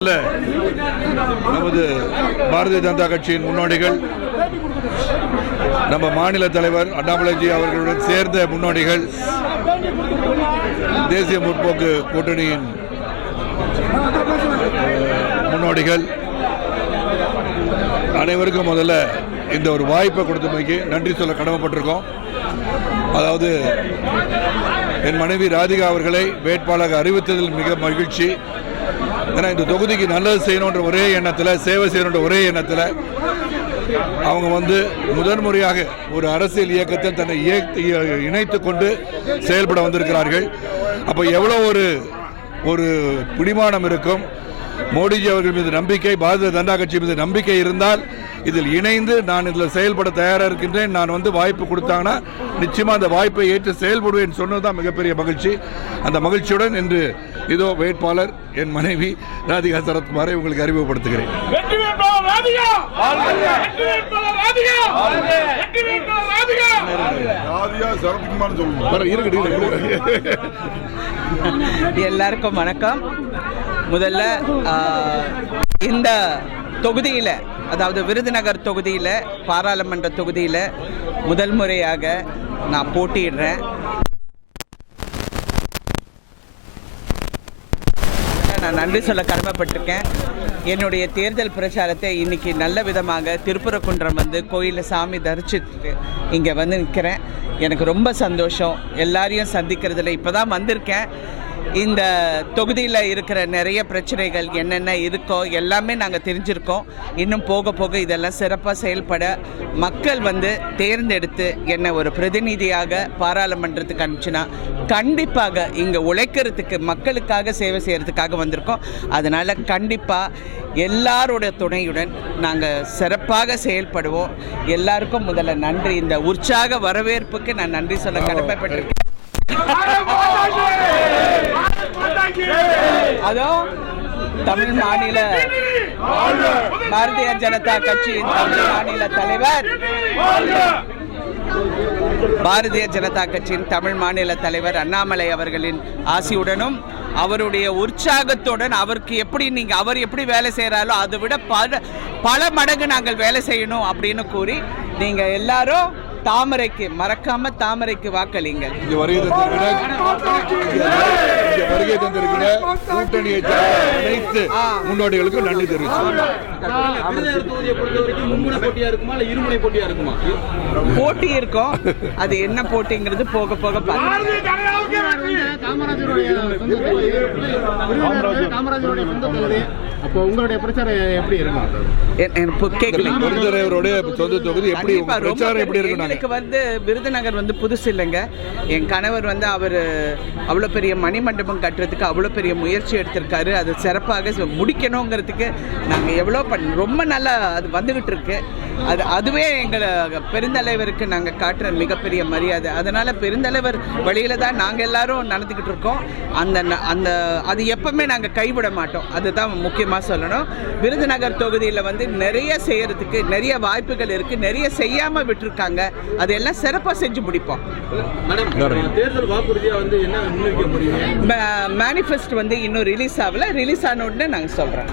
நமது பாரதிய ஜனதா கட்சியின் முன்னோடிகள், நம்ம மாநில தலைவர் அண்ணாமலைஜி அவர்களுடன் சேர்ந்த முன்னோடிகள், தேசிய முற்போக்கு கூட்டணியின் முன்னோடிகள் அனைவருக்கும் முதல்ல இந்த ஒரு வாய்ப்பை கொடுத்தமைக்கு நன்றி சொல்ல கடமைப்பட்டிருக்கோம். அதாவது என் மனைவி ராதிகா அவர்களை வேட்பாளராக அறிவித்ததில் மிக மகிழ்ச்சி. ஏன்னா இந்த தொகுதிக்கு நல்லது செய்யணுன்ற ஒரே எண்ணத்தில், சேவை செய்யணுன்ற ஒரே எண்ணத்தில் அவங்க முதன்முறையாக ஒரு அரசியல் இயக்கத்தில் தன்னை இணைத்து கொண்டு செயல்பட வந்திருக்கிறார்கள். அப்போ எவ்வளோ ஒரு பிடிமானம் இருக்கும். மோடிஜி அவர்கள் மீது நம்பிக்கை, பாரதிய ஜனதா கட்சி மீது நம்பிக்கை இருந்தால் இதில் இணைந்து நான் இதில் செயல்பட தயாராக இருக்கின்றேன். நான் வாய்ப்பு கொடுத்தாங்கன்னா நிச்சயமா அந்த வாய்ப்பை ஏற்று செயல்படுவேன் சொன்னதுதான் மிகப்பெரிய மகிழ்ச்சி. அந்த மகிழ்ச்சியுடன் இன்று இதோ வேட்பாளர் என் மனைவி ராதிகா சரத்குமாரை உங்களுக்கு அறிமுகப்படுத்துகிறேன். எல்லாருக்கும் வணக்கம். முதல்ல இந்த தொகுதியில், அதாவது விருதுநகர் தொகுதியில், பாராளுமன்ற தொகுதியில் முதல் முறையாக நான் போட்டியிடுறேன். நான் நன்றி சொல்ல கடமைப்பட்டிருக்கேன். என்னுடைய தேர்தல் பிரச்சாரத்தை இன்னைக்கு நல்ல விதமாக திருப்பரங்குன்றம் கோயிலில் சாமி தரிசிட்டு இங்கே நிற்கிறேன். எனக்கு ரொம்ப சந்தோஷம். எல்லாரையும் சந்திக்கிறதுல இப்போ தான் வந்திருக்கேன். இந்த தொகுதியில் இருக்கிற நிறைய பிரச்சனைகள் என்னென்ன இருக்கோ எல்லாமே நாங்கள் தெரிஞ்சிருக்கோம். இன்னும் போக போக இதெல்லாம் சிறப்பாக செயல்பட மக்கள் தேர்ந்தெடுத்து என்னை ஒரு பிரதிநிதியாக பாராளுமன்றத்துக்கு அனுப்பிச்சுனா கண்டிப்பாக இங்கே உழைக்கிறதுக்கு, மக்களுக்காக சேவை செய்கிறதுக்காக வந்திருக்கோம். அதனால் கண்டிப்பாக எல்லாரோட துணையுடன் நாங்கள் சிறப்பாக செயல்படுவோம். எல்லாருக்கும் முதல்ல நன்றி. இந்த உற்சாக வரவேற்புக்கு நான் நன்றி சொல்ல கடமைப்பட்டிருக்கேன். அதோ தமிழ் மாநில பாரதிய ஜனதா கட்சியின் தமிழ் மாநில தலைவர், பாரதிய ஜனதா கட்சியின் தமிழ் மாநில தலைவர் அண்ணாமலை அவர்களின் ஆசியுடனும் அவருடைய உற்சாகத்துடன், அவர் எப்படி வேலை செய்யறாரோ அதை விட பல மடங்கு நாங்கள் வேலை செய்யணும் அப்படின்னு கூறி நீங்க எல்லாரும் தாமரைக்கு மறக்காம தாமரைக்கு வாக்களிங்க. வருகை தந்திருக்கிற கூட்டணியை அனைத்து முன்னோடிகளுக்கும் நன்றி தெரிவிக்கிறேன். போட்டி இருக்கும், அது என்ன போட்டிங்கிறது போக போக அப்போ உங்களுடைய பிரச்சாரம் எப்படி இருக்கும்? எனக்கு விருதுநகர் புதுசு இல்லைங்க. என் கணவர் அவர் அவ்வளோ பெரிய மணிமண்டபம் கட்டுறதுக்கு அவ்வளோ பெரிய முயற்சி எடுத்திருக்காரு. அது சிறப்பாக முடிக்கணுங்கிறதுக்கு நாங்கள் எவ்வளோ ரொம்ப நல்லா அது வந்துகிட்டு இருக்கு. அதுவே எங்களை பெருந்தலைவருக்கு நாங்கள் காட்டுற மிகப்பெரிய மரியாதை. அதனால பெருந்தலைவர் வழியில தான் நாங்கள் எல்லாரும் நடந்துக்கிட்டு இருக்கோம். அந்த அது எப்பவுமே நாங்கள் கைவிட மாட்டோம். அதுதான் முக்கியமாக சொல்லணும். விருதுநகர் தொகுதியில் நிறைய செய்யறதுக்கு நிறைய வாய்ப்புகள் இருக்கு. நிறைய செய்யாம விட்டுருக்காங்க. அதெல்லாம் சிறப்பாக செஞ்சு முடிப்போம். மேனிஃபெஸ்ட் இன்னும் ரிலீஸ் ஆகல. ரிலீஸ் ஆன உடனே நாங்கள் சொல்றோம்.